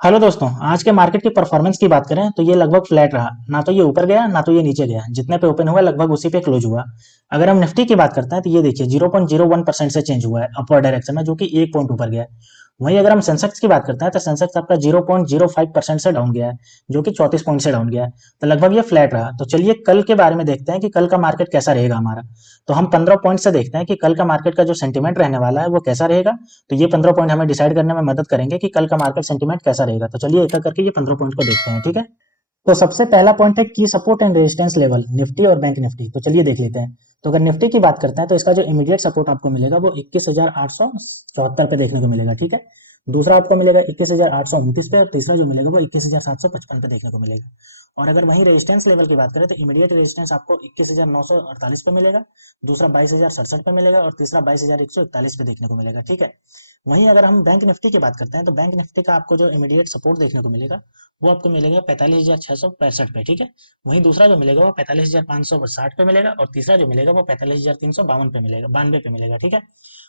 Hello दोस्तों, आज के मार्केट की परफॉर्मेंस की बात करें तो ये लगभग फ्लैट रहा। ना तो ये ऊपर गया ना तो ये नीचे गया। जितने पे ओपन हुआ लगभग उसी पे क्लोज हुआ। अगर हम निफ्टी की बात करते हैं तो ये देखिए 0.01% से चेंज हुआ है अपवर्ड डायरेक्शन में, जो कि 1 पॉइंट ऊपर गया है। वहीं अगर हम सेंसेक्स की बात करते हैं तो सेंसेक्स आपका 0.05% से डाउन गया है, जो कि 34 पॉइंट से डाउन गया है। तो लगभग ये फ्लैट रहा। तो चलिए कल के बारे में देखते हैं कि कल का मार्केट कैसा रहेगा हमारा। तो हम 15 पॉइंट से देखते हैं कि कल का मार्केट का जो सेंटीमेंट रहने वाला है वो कैसा रहेगा। तो ये 15 पॉइंट हमें डिसाइड करने में मदद करेंगे कि कल का मार्केट सेंटीमेंट कैसा रहेगा। तो चलिए एक एक करके ये 15 पॉइंट को देखते हैं, ठीक है। तो सबसे पहला पॉइंट है की support and resistance level, Nifty और बैंक निफ्टी। तो चलिए देख लेते हैं। तो अगर निफ्टी की बात करते हैं तो इसका जो इमीडिएट सपोर्ट आपको मिलेगा वो 21,874 पे देखने को मिलेगा, ठीक है। दूसरा आपको मिलेगा 21,829 पे, और तीसरा जो मिलेगा वो 21,755 पे देखने को मिलेगा। और अगर वहीं रेजिस्टेंस लेवल की बात करें तो इमीडिएट रेजिस्टेंस आपको 21,948 पे मिलेगा, दूसरा 22,067 पे मिलेगा, और तीसरा 22,141 पे देखने को मिलेगा, ठीक है। वहीं अगर हम बैंक निफ्टी की बात करते हैं तो बैंक निफ्टी का आपको जो इमीडिएट सपोर्ट देखने को मिलेगा वो आपको मिलेगा 45,665 पे, ठीक है। वहीं दूसरा जो मिलेगा वो 45,560 पे मिलेगा, और तीसरा जो मिलेगा वो 45,352 पे मिलेगा, 92 पे मिलेगा, ठीक है।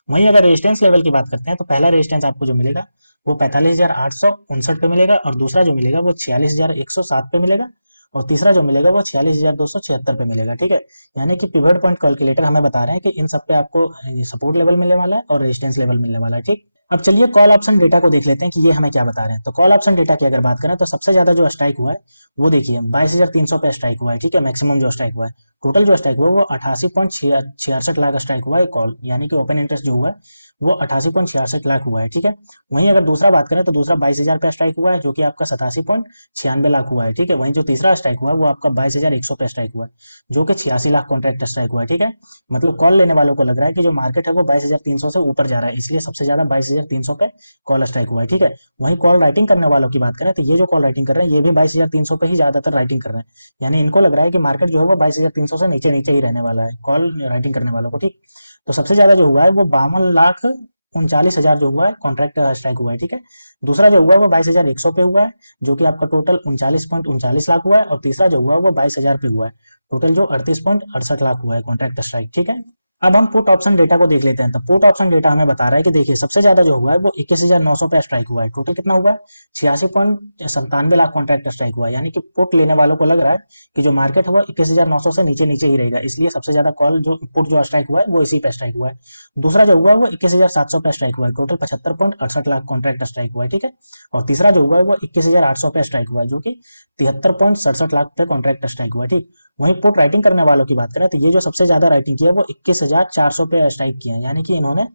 वहीं अगर रेजिस्टेंस लेवल की बात करते हैं तो पहला रेजिस्टेंस आपको जो मिलेगा वो 45,859 पे मिलेगा, और दूसरा जो मिलेगा वो 46,107 पे मिलेगा, और तीसरा जो मिलेगा वो 46,276 पे मिलेगा, ठीक है। यानी कि पिवट पॉइंट कैलकुलेटर हमें बता रहे हैं कि इन सब पे आपको सपोर्ट लेवल मिलने वाला है और रेजिस्टेंस लेवल मिलने वाला है, ठीक। अब चलिए कॉल ऑप्शन डेटा को देख लेते हैं कि ये हमें क्या बता रहे हैं। तो कॉल ऑप्शन डेटा की अगर बात करें तो सबसे ज्यादा जो स्ट्राइक हुआ है वो देखिए 22,300 पे स्ट्राइक हुआ है, ठीक है। मैक्सिमम जो स्ट्राइक हुआ है, टोटल जो स्ट्राइक हुआ है वो 88.66 लाख स्ट्राइक हुआ है कॉल, यानी कि ओपन इंटरेस्ट जो हुआ है वो 88.66 लाख हुआ है, ठीक है। वहीं अगर दूसरा बात करें तो दूसरा 22,000 पे स्ट्राइक हुआ है, जो कि आपका 87.96 लाख हुआ है, ठीक है। वहीं जो तीसरा स्ट्राइक हुआ है वो आपका 22,100 पे स्ट्राइक हुआ है, जो कि 86 लाख कॉन्ट्रैक्ट स्ट्राइक हुआ है, ठीक है। मतलब कॉल लेने वालों को लग रहा है कि जो मार्केट है वो 22,300 से ऊपर जा रहा है, इसलिए सबसे ज्यादा 22,300 पे कॉल स्ट्राइक हुआ है, ठीक है। वहीं कॉल राइटिंग करने वालों की बात करें तो ये जो कॉल राइटिंग कर रहे हैं ये भी 22,300 पे ही ज्यादातर राइटिंग कर रहे हैं। यानी इनको लग रहा है कि मार्केट जो है वो 22,300 से नीचे नीचे ही रहने वाला है कॉल राइटिंग करने वालों को, ठीक। तो सबसे ज्यादा जो हुआ है वो 52,39,000 जो हुआ है कॉन्ट्रैक्ट स्ट्राइक हुआ है, ठीक है। दूसरा जो हुआ है वो 22,100 पे हुआ है, जो कि आपका टोटल 39.39 लाख हुआ है, और तीसरा जो हुआ है वो 22,000 पे हुआ है, टोटल जो 38.68 लाख हुआ है कॉन्ट्रैक्ट स्ट्राइक, ठीक है। अब हम पुट ऑप्शन डेटा को देख लेते हैं। तो पुट ऑप्शन डेटा हमें बता रहा है कि देखिए सबसे ज्यादा जो हुआ है वो 21,900 पे स्ट्राइक हुआ है। टोटल कितना हुआ है? 86.97 लाख कॉन्ट्रैक्ट स्ट्राइक हुआ है। यानी कि पुट लेने वालों को लग रहा है कि जो मार्केट है वो 21,900 से नीचे नीचे ही रहेगा, इसलिए सबसे ज्यादा कॉल जो पुट जो स्ट्राइक हुआ है वो इसी पे स्ट्राइक हुआ है। दूसरा जो हुआ है वो 21,700 पे स्ट्राइक हुआ है, टोटल 75.68 लाख कॉन्ट्रैक्ट स्ट्राइक हुआ है, ठीक है। और तीसरा जो हुआ है वो 21,800 पे स्ट्राइक हुआ है, जो कि 73.67 लाख पे कॉन्ट्रैक्ट स्ट्राइक हुआ है, ठीक। वहीं पुट राइटिंग करने वालों की बात करें तो ये जो सबसे ज्यादा राइटिंग किया है वो 21,400 पे स्ट्राइक किया है, यानी कि इन्होंने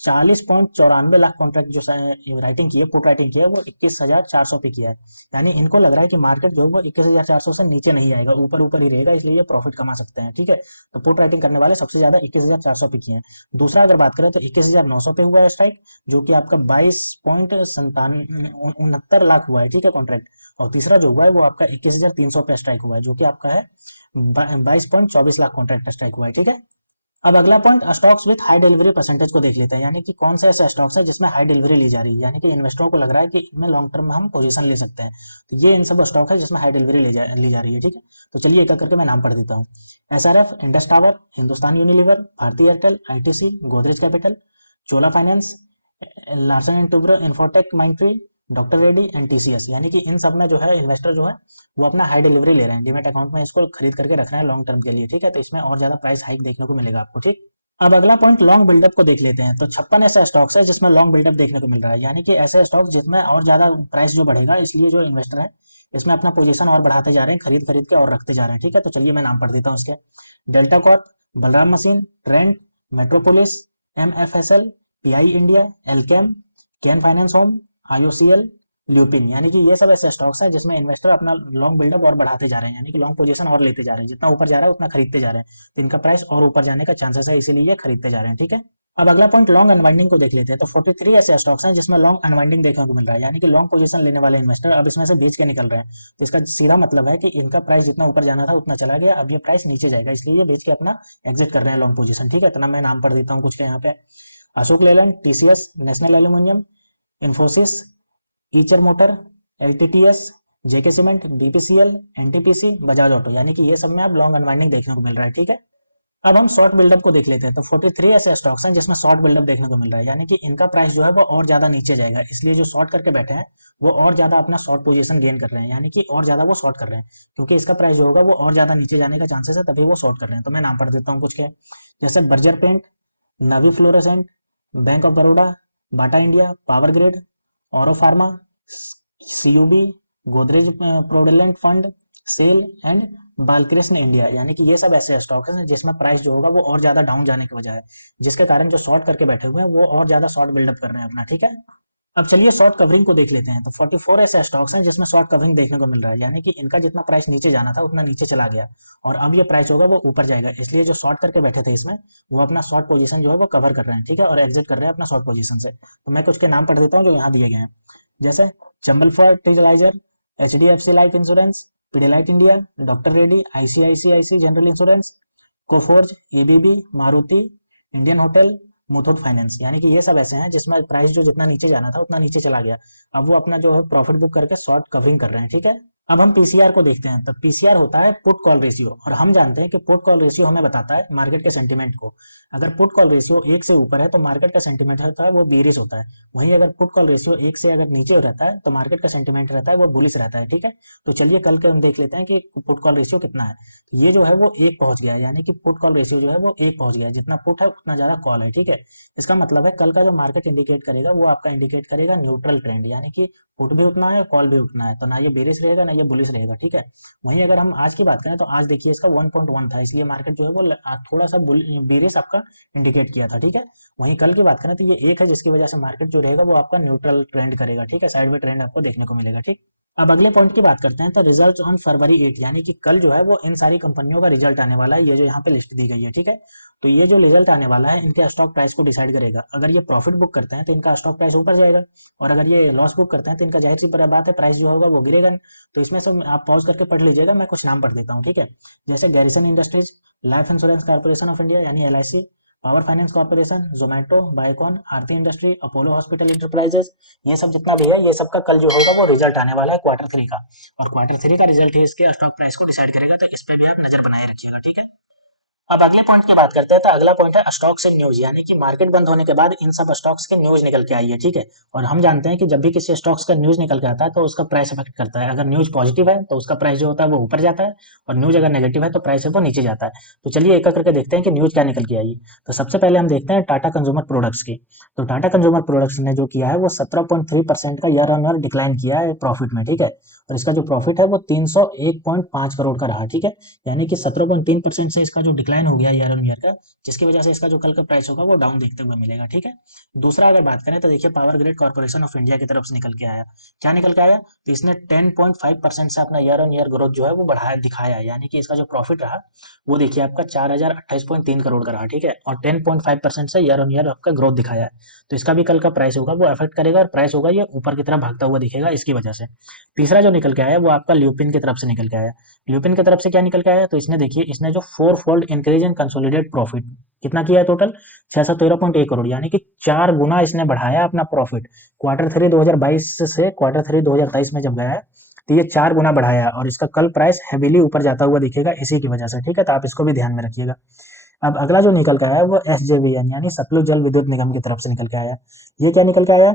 40.94 लाख कॉन्ट्रैक्ट जो राइटिंग की है, पुट राइटिंग की है वो 21,400 पे किया है। यानी इनको लग रहा है कि मार्केट जो है वो 21,400 से नीचे नहीं आएगा, ऊपर ऊपर ही रहेगा, इसलिए ये प्रॉफिट कमा सकते हैं, ठीक है। तो पुट राइटिंग करने वाले सबसे ज्यादा 21,400 पे किए हैं। दूसरा अगर बात करें तो 21,900 पे हुआ है स्ट्राइक, जो कि आपका 22.69 लाख हुआ है, ठीक है, कॉन्ट्रैक्ट। और तीसरा जो हुआ है वो आपका 21,300 पे स्ट्राइक हुआ है, जो कि आपका है 22.24 लाख कॉन्ट्रैक्ट स्ट्राइक हुआ है, ठीक है। अब अगला point stocks with high delivery percentage को देख लेते हैं, यानी कि कौन से ऐसे स्टॉक्स है जिसमें हाई डिलीवरी ली जा रही है, यानी कि इन्वेस्टरों को लग रहा है कि इनमें लॉन्ग टर्म में हम पोजीशन ले सकते हैं। तो ये इन सब स्टॉक है जिसमें हाई डिलीवरी ली जा रही है, ठीक है। तो चलिए एक एक करके मैं नाम पढ़ देता हूँ। SRF, Indus tower, Hindustan Unilever, Bharti Airtel, ITC, Godrej capital, Chola finance, Larsen and Toubro, Infotech, Mindtree, doctor Reddy and TCS। यानी कि इन सब में जो है इन्वेस्टर जो है वो अपना हाई डिलीवरी ले रहे हैं, डीमेट अकाउंट में इसको खरीद करके रख रहे हैं लॉन्ग टर्म के लिए, ठीक है। तो इसमें और ज्यादा प्राइस हाइक देखने को मिलेगा आपको, ठीक। अब अगला पॉइंट लॉन्ग बिल्डअप को देख लेते हैं। तो 56 ऐसे स्टॉक्स है जिसमें लॉन्ग बिल्डअप देखने को मिल रहा है, यानी कि ऐसे स्टॉक जिसमें और ज्यादा प्राइस जो बढ़ेगा, इसलिए जो इन्वेस्टर है इसमें अपना पोजीशन और बढ़ाते जा रहे हैं, खरीद खरीद के और रखते जा रहे हैं, ठीक है। तो चलिए मैं नाम पढ़ देता हूँ इसके। Delta Corp, Balram machine, trend, metropolis, MFSL, PI India, Alkem, can finance home, IOCL, lupin. यानी कि ये सब ऐसे स्टॉक्स हैं जिसमें इन्वेस्टर अपना लॉन्ग बिल्डअप और बढ़ाते जा रहे हैं, यानी कि लॉन्ग पोजीशन और लेते जा रहे हैं, जितना ऊपर जा रहा है उतना खरीदते जा रहे हैं। तो इनका प्राइस और ऊपर जाने का चांसेस है, इसीलिए ये खरीदते जा रहे हैं, ठीक है। अब अगला पॉइंट लॉन्ग अनवाइंडिंग को देख लेते हैं। तो 43 ऐसे स्टॉक्स हैं जिसमें लॉन्ग अनवाइंडिंग देखने को मिल रहा है, यानी कि लॉन्ग पोजीशन लेने वाले इन्वेस्टर अब इसमें से बेच के निकल रहे हैं। तो इसका सीधा मतलब है कि इनका प्राइस जितना ऊपर जाना था उतना चला गया, अब ये प्राइस नीचे जाएगा, इसलिए ये बेच के अपना एग्जिट कर रहे हैं लॉन्ग पोजीशन, ठीक है। तो ना मैं नाम पढ़ देता हूँ कुछ के यहाँ पे। Ashok Leyland, TCS, national aluminium, Infosys, Eicher motor, LTTS, JK cement, BPCL, NTPC, Bajaj auto. यानी कि ये सब में आप लॉन्ग अनवाइंडिंग देखने को मिल रहा है, ठीक है। अब हम शॉर्ट बिल्डअप को देख लेते हैं। तो 43 ऐसे स्टॉक्स हैं जिसमें शॉर्ट बिल्डअप देखने को मिल रहा है, यानी कि इनका प्राइस जो है वो और ज्यादा नीचे जाएगा, इसलिए जो शॉर्ट करके बैठे हैं वो और ज्यादा अपना शॉर्ट पोजीशन गेन कर रहे हैं, यानी कि और ज्यादा वो शॉर्ट कर रहे हैं, क्योंकि इसका प्राइस जो होगा वो और ज्यादा नीचे जाने का चांसेस है, तभी वो शॉर्ट कर रहे हैं। तो मैं नाम पढ़ देता हूँ कुछ के, जैसे Berger paint, Navin fluorescent, bank of Baroda, Bata India, power grid, Auro pharma, CUB, Godrej प्रोडेलेंट fund, SAIL and Balkrishna India, यानी कि ये सब ऐसे स्टॉक हैं जिसमें प्राइस जो होगा वो और ज्यादा डाउन जाने की वजह है, जिसके कारण जो शॉर्ट करके बैठे हुए हैं वो और ज्यादा शॉर्ट बिल्डअप कर रहे हैं अपना। ठीक है, अब चलिए शॉर्ट कवरिंग को देख लेते हैं। तो 44 ऐसे स्टॉक्स हैं जिसमें शॉर्ट कवरिंग देखने को मिल रहा है, यानी कि इनका जितना प्राइस नीचे जाना था उतना नीचे चला गया, और अब ये प्राइस होगा वो ऊपर जाएगा, इसलिए जो शॉर्ट करके बैठे थे इसमें वो अपना शॉर्ट पोजीशन जो है वो कवर कर रहे हैं। ठीक है, और एग्जिट कर रहे हैं अपना शॉर्ट पोजीशन से। तो मैं कुछ के नाम पढ़ देता हूँ जो यहाँ दिए गए हैं, जैसे Chambal fertiliser, HDFC life insurance, Pidilite India, doctor Reddy, ICICI general insurance, Coforge, ABB, Maruti, Indian hotel, Muthoot finance, यानी कि ये सब ऐसे हैं जिसमें प्राइस जो जितना नीचे जाना था उतना नीचे चला गया, अब वो अपना जो है प्रॉफिट बुक करके शॉर्ट कवरिंग कर रहे हैं। ठीक है, अब हम पीसीआर को देखते हैं। तो पीसीआर होता है पुट कॉल रेशियो, और हम जानते हैं कि पुट कॉल रेशियो हमें बताता है मार्केट के सेंटीमेंट को। अगर पुट कॉल रेशियो 1 से ऊपर है तो मार्केट का सेंटीमेंट होता है वो बेरिश होता है, वहीं अगर पुट कॉल रेशियो 1 से अगर नीचे रहता है तो मार्केट का सेंटीमेंट रहता है वो बुलिश रहता है। ठीक है, तो चलिए कल के हम देख लेते हैं कि पुट कॉल रेशियो कितना है। तो ये जो है वो 1 पहुंच गया है, यानी कि पुट कॉल रेशियो जो है वो 1 पहुंच गया है, जितना पुट है उतना ज्यादा कॉल है। ठीक है, इसका मतलब है कल का जो मार्केट इंडिकेट करेगा वो आपका इंडिकेट करेगा न्यूट्रल ट्रेंड, यानी कि पुट भी उतना है कॉल भी उतना है, तो ना ये बेरिश रहेगा ना ये बुलिश रहेगा। ठीक है, वहीं अगर हम आज की बात करें तो आज देखिए इसका 1.1 था, इसलिए मार्केट जो है वो थोड़ा सा बेरिश आपका इंडिकेट किया था। ठीक है, वहीं कल की बात करें तो ये 1 है, जिसकी वजह से मार्केट जो रहेगा वो आपका न्यूट्रल ट्रेंड करेगा। ठीक है, साइड में ट्रेंड आपको देखने को मिलेगा। ठीक, अब अगले पॉइंट की बात करते हैं। तो रिजल्ट ऑन फरवरी 8, यानी कि कल जो है वो इन सारी कंपनियों का रिजल्ट आने वाला है, ये जो यहाँ पे लिस्ट दी गई है। ठीक है, तो ये जो रिजल्ट आने वाला है इनके स्टॉक प्राइस को डिसाइड करेगा। अगर ये प्रॉफिट बुक करते हैं तो इनका स्टॉक प्राइस ऊपर जाएगा, और अगर ये लॉस बुक करते हैं तो इनका जाहिर सी बात है प्राइस जो होगा वो गिरेगा। तो इसमें से आप पॉज करके पढ़ लीजिएगा, मैं कुछ नाम पढ़ देता हूँ। ठीक है, जैसे Garrison industries, life insurance corporation of India यानी LIC, power finance corporation, Zomato, Biocon, Aarti industry, Apollo hospital enterprises, ये सब जितना भी है ये सब का कल जो होगा वो रिजल्ट आने वाला है क्वार्टर 3 का, और क्वार्टर 3 का रिजल्ट ही इसके स्टॉक प्राइस को डिसाइड करेगा, तो इस पे भी आप नजर बनाए रखिएगा। ठीक है, अब अगले पॉइंट की बात करते हैं। तो अगला पॉइंट है स्टॉक से न्यूज, यानी कि मार्केट बंद होने के बाद इन सब स्टॉक्स की न्यूज निकल के आई है। ठीक है, और हम जानते हैं कि जब भी किसी स्टॉक्स का न्यूज निकल के आता है तो उसका प्राइस अफेक्ट करता है। अगर न्यूज पॉजिटिव है तो उसका प्राइस जो होता है वो ऊपर जाता है, और न्यूज अगर नेगेटिव है तो प्राइस है वो नीचे जाता है। तो चलिए एक एक करके देखते हैं कि न्यूज क्या निकल के आई। तो सबसे पहले हम देखते हैं टाटा कंज्यूमर प्रोडक्ट्स की। तो टाटा कंज्यूमर प्रोडक्ट्स ने जो किया है वो 17.3% का ईयर ऑन ईयर डिक्लाइन किया है प्रॉफिट में। ठीक है, और इसका जो प्रॉफिट है वो 301.5 करोड़ का रहा। ठीक है, यानी कि 17.3% से इसका जो डिक्लाइन हो गया ईयर ऑन ईयर का, जिसकी वजह से इसका जो कल का प्राइस होगा वो डाउन देखते हुए मिलेगा। ठीक है, दूसरा अगर बात करें तो देखिए power grid corporation of India की तरफ से निकल के आया। क्या निकल के आया? तो इसने 10.5% से अपना ईयर ऑन ईयर ग्रोथ जो है वो बढ़ाया दिखाया है, यानी कि इसका जो प्रॉफिट रहा वो देखिए आपका 4028.3 करोड़ का रहा। ठीक है, और 10.5% से ईयर ऑन ईयर आपका ग्रोथ दिखाया है, तो इसका भी कल का प्राइस होगा वो अफेक्ट करेगा, और प्राइस होगा ये ऊपर की तरफ भागता हुआ दिखेगा इसकी वजह से। तीसरा जो निकल के आया वो आपका ल्यूपिन की तरफ से निकल के आया। ल्यूपिन की तरफ से क्या निकल के आया? तो इसने देखिए इसने जो 4-फोल्ड इंक्रीज इन कंसोलिडेट प्रॉफिट कितना किया है टोटल 613.1 करोड़, यानी कि 4 गुना इसने बढ़ाया अपना प्रॉफिट। क्वार्टर 3 2022 से क्वार्टर 3 2023 में जब गया है तो ये 4 गुना बढ़ाया, और इसका कल प्राइस हैवीली ऊपर जाता हुआ दिखेगा इसी की वजह से। ठीक है, तो आप इसको भी ध्यान में रखिएगा। अब अगला जो निकल के आया वो एसजेवीएन यानी सतलुज जल विद्युत निगम की तरफ से निकल के आया। ये क्या निकल के आया?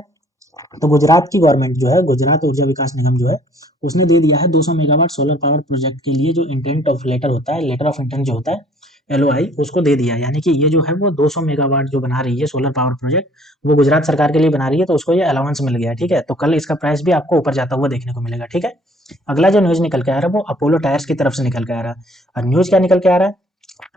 तो गुजरात की गवर्नमेंट जो है, गुजरात ऊर्जा विकास निगम जो है, उसने दे दिया है 200 मेगावाट सोलर पावर प्रोजेक्ट के लिए जो इंटेंट ऑफ लेटर होता है, लेटर ऑफ इंटेंट जो होता है, एलओआई, उसको दे दिया। यानी कि ये जो है वो 200 मेगावाट जो बना रही है सोलर पावर प्रोजेक्ट, वो गुजरात सरकार के लिए बना रही है, तो उसको ये अलाउंस मिल गया है। ठीक है, तो कल इसका प्राइस भी आपको ऊपर जाता हुआ देखने को मिलेगा। ठीक है, अगला जो न्यूज निकल के आ रहा है वो अपोलो टायर्स की तरफ से निकल के आ रहा है। और न्यूज क्या निकल के आ रहा है?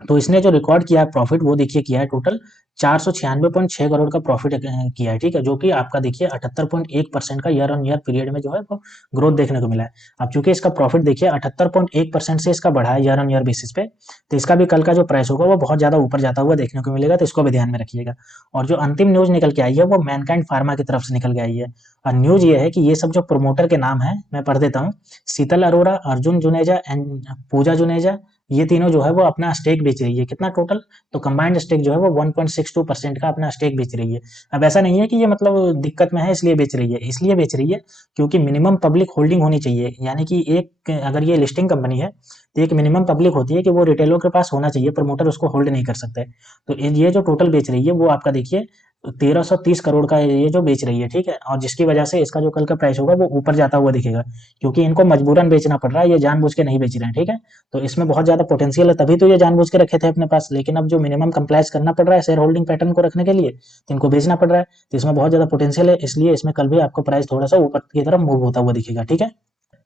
तो इसने जो रिकॉर्ड किया है प्रॉफिट वो देखिए किया है टोटल 496.6 करोड़ का प्रॉफिट किया है। ठीक है, जो कि आपका देखिए 78.1% का ईयर ऑन ईयर पीरियड में जो है वो ग्रोथ देखने को मिला है। अब चूंकि इसका प्रॉफिट देखिए 78.1% से इसका बढ़ा है ईयर ऑन ईयर बेसिस पे, तो इसका भी कल का जो प्राइस होगा वो बहुत ज्यादा ऊपर जाता हुआ देखने को मिलेगा, तो इसको भी ध्यान में रखिएगा। और जो अंतिम न्यूज निकल के आई है वो मैनकाइंड फार्मा की तरफ से निकल के आई है। और न्यूज ये है कि ये सब जो प्रोमोटर के नाम है मैं पढ़ देता हूँ: शीतल अरोड़ा, अर्जुन जुनेजा एंड पूजा जुनेजा, ये तीनों जो है वो अपना स्टेक बेच रही है। कितना टोटल? तो कंबाइंड स्टेक जो है वो 1.62% का अपना स्टेक बेच रही है। अब ऐसा नहीं है कि ये मतलब दिक्कत में है इसलिए बेच रही है, इसलिए बेच रही है क्योंकि मिनिमम पब्लिक होल्डिंग होनी चाहिए। यानी कि एक अगर ये लिस्टिंग कंपनी है तो एक मिनिमम पब्लिक होती है कि वो रिटेलर के पास होना चाहिए, प्रमोटर उसको होल्ड नहीं कर सकते। तो ये जो टोटल बेच रही है वो आपका देखिए 1330 करोड़ का ये जो बेच रही है, ठीक है। और जिसकी वजह से इसका जो कल का प्राइस होगा वो ऊपर जाता हुआ दिखेगा, क्योंकि इनको मजबूरन बेचना पड़ रहा है, ये जानबूझ के नहीं बेच रहे हैं, ठीक है। तो इसमें बहुत ज्यादा पोटेंशियल है, तभी तो ये जानबूझ के रखे थे अपने पास। लेकिन अब जो मिनिमम कंप्लाइज करना पड़ रहा है शेयर होल्डिंग पैटर्न को रखने के लिए, तो इनको बेचना पड़ रहा है। तो इसमें बहुत ज्यादा पोटेंशियल है, इसलिए इसमें कल भी आपको प्राइस थोड़ा सा ऊपर की तरफ मूव होता हुआ दिखेगा, ठीक है।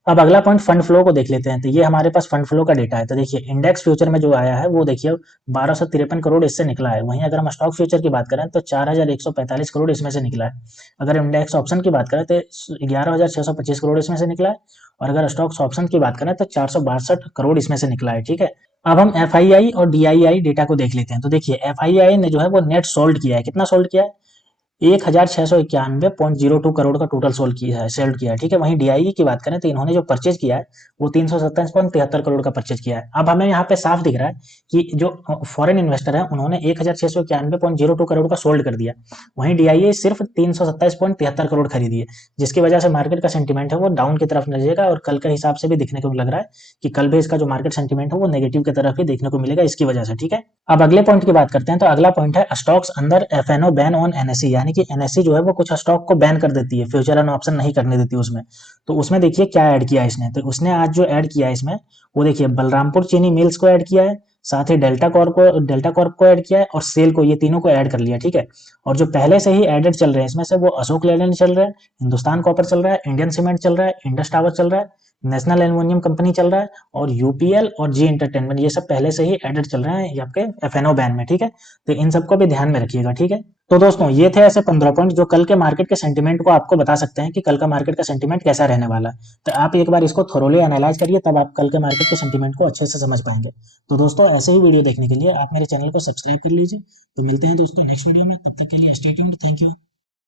अब अगला पॉइंट फंड फ्लो को देख लेते हैं। तो ये हमारे पास फंड फ्लो का डेटा है। तो देखिए इंडेक्स फ्यूचर में जो आया है वो देखिए 1253 करोड़ इससे निकला है। वहीं अगर हम स्टॉक फ्यूचर की बात करें तो 4145 करोड़ इसमें से निकला है। अगर इंडेक्स ऑप्शन की बात करें तो 11625 करोड़ इसमें से निकला है। और अगर स्टॉक्स ऑप्शन की बात करें तो 462 करोड़ इसमें से निकला है, ठीक है। अब हम एफ और DII डेटा को देख लेते हैं। तो देखिए एफ ने जो है वो नेट सोल्ड किया है। कितना सोल्ड किया है? 1691.02 करोड़ का टोटल सोल्ड किया है, सेल्ड किया है, ठीक है। वहीं DIE की बात करें तो इन्होंने जो परचेज किया है वो 327.73 करोड़ का परचेज किया है। अब हमें यहाँ पे साफ दिख रहा है कि जो फॉरेन इन्वेस्टर है उन्होंने 1691.02 करोड़ का सोल्ड कर दिया। वहीं DIE सिर्फ 327.73 करोड़ खरीदी है, जिसकी वजह से मार्केट का सेंटीमेंट है वो डाउन की तरफ नजेगा। और कल के हिसाब से भी दिखने को लग रहा है कि कल भी इसका जो मार्केट सेंटीमेंट है वो नेगेटिव की तरफ ही देखने को मिलेगा इसकी वजह से, ठीक है। अब अगले पॉइंट की बात करते हैं। तो अगला पॉइंट है स्टॉक्स अंदर FNO बैन ऑन NSE, यानी कि NSE जो है वो कुछ स्टॉक को बैन कर देती है, फ्यूचर एंड ऑप्शन नहीं करने देती उसमें। तो उसमें देखिए क्या ऐड किया इसने। तो उसने आज जो ऐड किया है इसमें वो देखिए बलरामपुर चीनी मिल्स को ऐड किया है, साथ ही डेल्टा कॉर्प को ऐड किया है और सेल को, ये तीनों को ऐड कर लिया, ठीक है। और जो पहले से ही एडेड चल रहे हैं इसमें से वो अशोक लेलैंड चल रहा है, हिंदुस्तान कॉपर चल रहा है, इंडियन सीमेंट चल रहा है, इंडस टावर चल रहा है, नेशनल एल्युमिनियम कंपनी चल रहा है और UPL और जी एंटरटेनमेंट, ये सब पहले से ही एडेड चल रहे हैं ये आपके FNO बैन में, ठीक है। तो इन सबको भी ध्यान में रखिएगा, ठीक है। तो दोस्तों ये थे ऐसे 15 पॉइंट जो कल के मार्केट के सेंटीमेंट को आपको बता सकते हैं कि कल का मार्केट का सेंटीमेंट कैसा रहने वाला है। तो आप एक बार इसको थोरोली एनालाइज करिए, तब आप कल के मार्केट के सेंटीमेंट को अच्छे से समझ पाएंगे। तो दोस्तों ऐसे ही वीडियो देखने के लिए आप मेरे चैनल को सब्सक्राइब कर लीजिए। तो मिलते हैं दोस्तों नेक्स्ट वीडियो में, तब तक के लिए स्टे ट्यून्ड, थैंक यू।